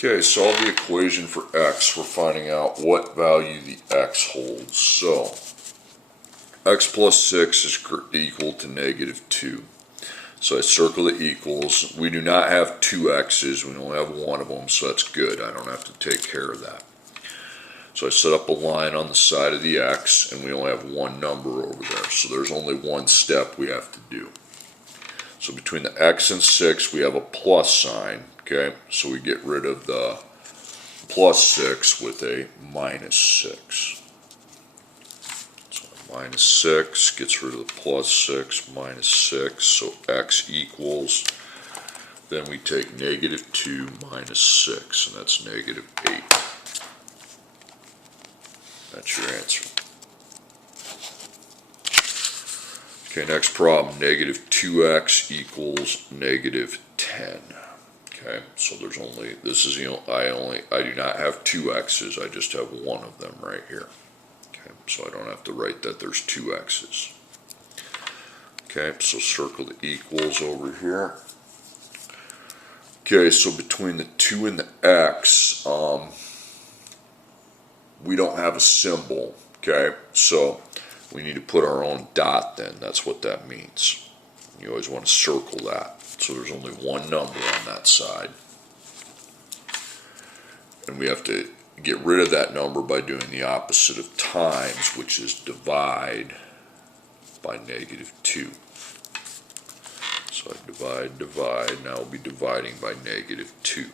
Okay, solve the equation for x. We're finding out what value the x holds. So, x plus 6 is equal to negative 2. So I circle the equals. We do not have two x's. We only have one of them, so that's good. I don't have to take care of that. So I set up a line on the side of the x, and we only have one number over there. So there's only one step we have to do. So between the x and 6, we have a plus sign. Okay, so we get rid of the plus 6 with a minus 6. So minus 6 gets rid of the plus 6, minus 6, so x equals, then we take negative 2 minus 6, and that's negative 8. That's your answer. Okay, next problem, negative 2x equals negative 10. Okay, so there's only, this is, I do not have two x's, I just have one of them right here. Okay, so I don't have to write that there's two x's. Okay, so circle the equals over here. Okay, so between the 2 and the x, we don't have a symbol. Okay, so we need to put our own dot then, that's what that means. You always want to circle that. So there's only one number on that side. And we have to get rid of that number by doing the opposite of times, which is divide by negative 2. So I divide, now I'll be dividing by negative 2.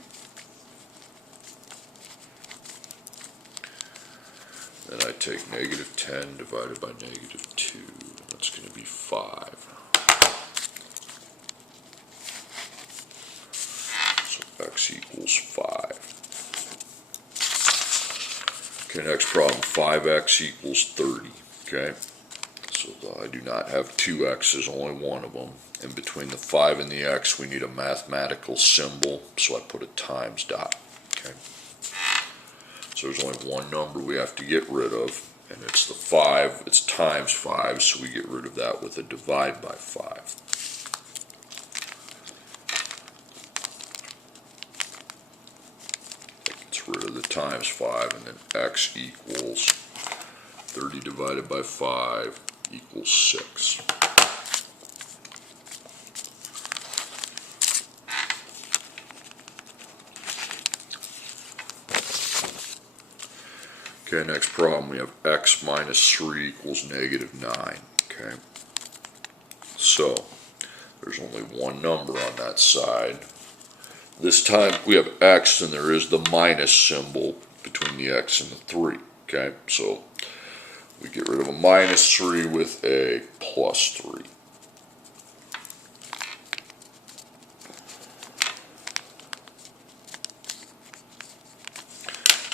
Then I take negative 10 divided by negative 2, and that's going to be 5. X equals 5. Okay, next problem, 5x equals 30. Okay, so I do not have two x's, only one of them. And between the 5 and the x, we need a mathematical symbol, so I put a times dot. Okay, so there's only one number we have to get rid of, and it's the 5. It's times 5, so we get rid of that with a divide by 5. Rid of the times 5, and then x equals 30 divided by 5 equals 6. Okay, next problem, we have x minus 3 equals negative 9. Okay, so there's only one number on that side. This time we have x, and there is the minus symbol between the x and the 3. Okay, so we get rid of a minus 3 with a plus 3.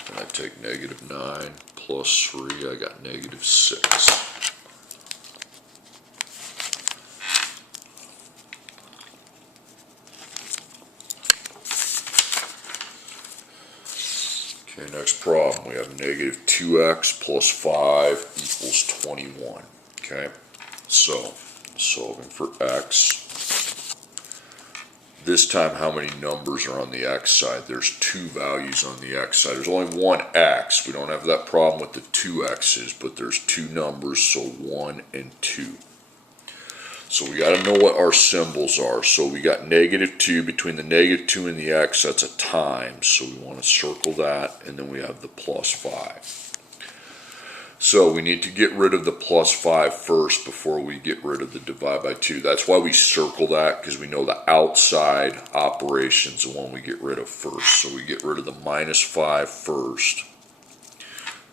And I take negative 9 plus 3, I got negative 6. Okay, next problem, we have negative 2x plus 5 equals 21. Okay, so solving for x. This time, how many numbers are on the x side? There's two values on the x side. There's only one x. We don't have that problem with the two x's, but there's two numbers, so 1 and 2. So we got to know what our symbols are. So we got negative 2, between the negative 2 and the x, that's a times. So we want to circle that, and then we have the plus 5. So we need to get rid of the plus 5 first before we get rid of the divide by 2. That's why we circle that, because we know the outside operation is the one we get rid of first. So we get rid of the minus 5 first.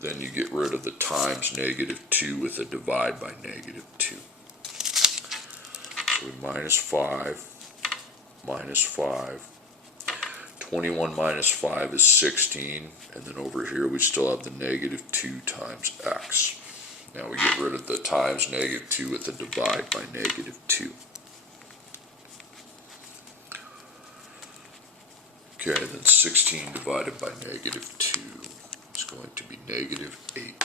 Then you get rid of the times negative 2 with a divide by negative 2. So minus 5, minus 5. 21 minus 5 is 16, and then over here we still have the negative 2 times x. Now we get rid of the times negative 2 with the divide by negative 2. Okay, then 16 divided by negative 2 is going to be negative 8.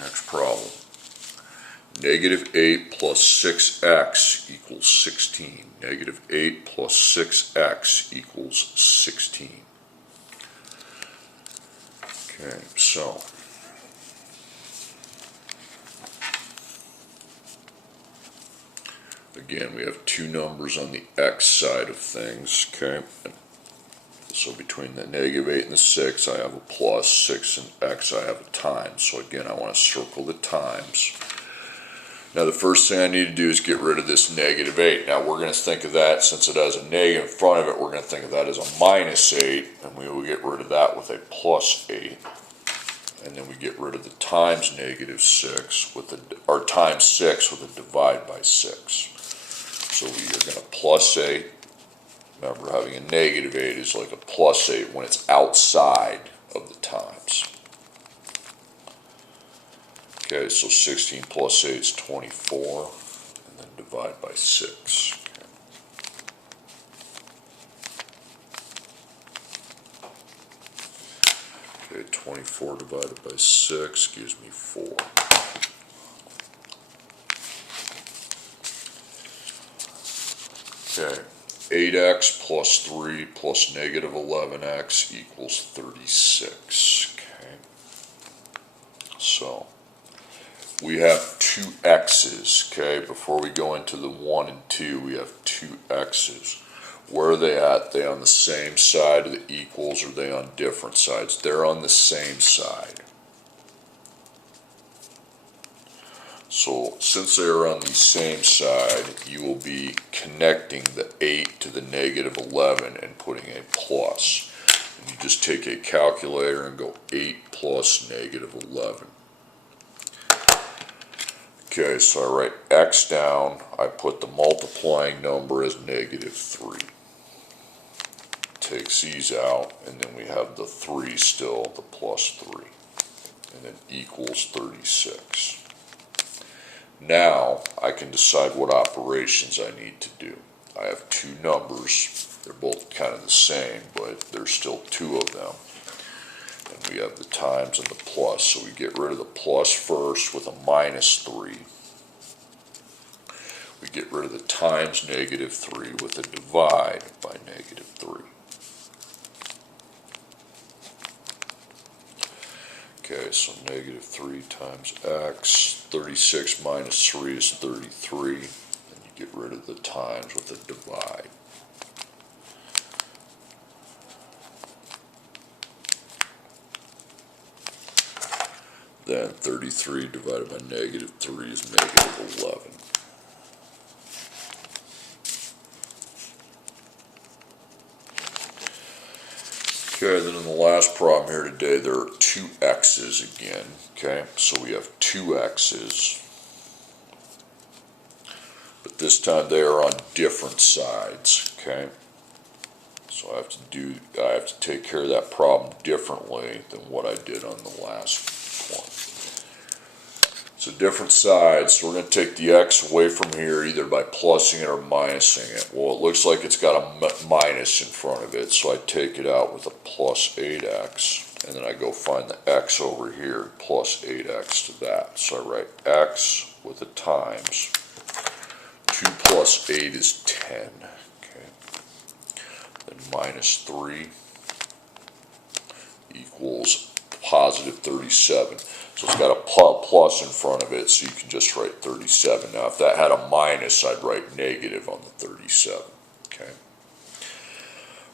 Next problem. Negative 8 plus 6x equals 16. Negative 8 plus 6x equals 16. Okay, so again, we have two numbers on the x side of things, okay? So between the negative 8 and the 6, I have a plus. 6 and x, I have a times. So again, I want to circle the times. Now the first thing I need to do is get rid of this negative 8. Now we're going to think of that, since it has a negative in front of it, we're going to think of that as a minus 8, and we will get rid of that with a plus 8. And then we get rid of the times negative 6 with the, or times 6 with a divide by 6. So we are going to plus 8. Remember, having a negative 8 is like a plus 8 when it's outside of the times. Okay, so 16 plus 8 is 24, and then divide by 6. Okay, 24 divided by 6 gives me 4. Okay, 8x plus 3 plus negative 11x equals 36. Okay, so we have two x's, okay? Before we go into the 1 and 2, we have two x's. Where are they at? Are they on the same side of the equals, or are they on different sides? They're on the same side. So since they are on the same side, you will be connecting the 8 to the negative 11 and putting a plus. And you just take a calculator and go 8 plus negative 11. Okay, so I write x down, I put the multiplying number as negative 3. Takes these out, and then we have the 3 still, the plus 3. And then equals 36. Now I can decide what operations I need to do. I have two numbers, they're both kind of the same, but there's still two of them. And we have the times and the plus, so we get rid of the plus first with a minus 3. We get rid of the times negative 3 with a divide by negative 3. Okay, so negative 3 times x, 36 minus 3 is 33, and you get rid of the times with a divide. Then 33 divided by negative 3 is negative 11. Okay, then in the last problem here today, there are two x's again. Okay, so we have two x's, but this time they are on different sides. Okay, so I have to take care of that problem differently than what I did on the last one. So different sides, so we're going to take the x away from here either by plussing it or minusing it. Well, it looks like it's got a minus in front of it, so I take it out with a plus 8x, and then I go find the x over here, plus 8x to that. So I write x with a times. 2 plus 8 is 10. Okay. Then minus 3 equals positive 37. So it's got a plus in front of it, so you can just write 37. Now, if that had a minus, I'd write negative on the 37. Okay.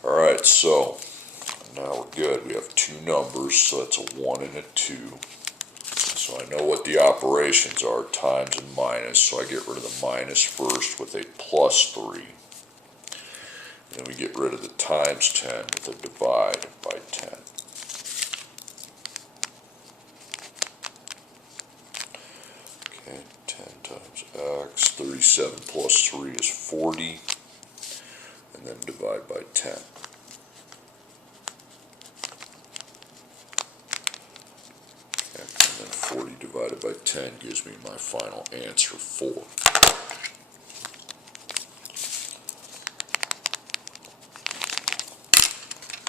All right, so now we're good. We have two numbers, so that's a 1 and a 2. So I know what the operations are, times and minus, so I get rid of the minus first with a plus 3. And then we get rid of the times 10 with a divide by 10. Okay, 10 times x, 37 plus 3 is 40, and then divide by 10. Okay, and then 40 divided by 10 gives me my final answer, 4.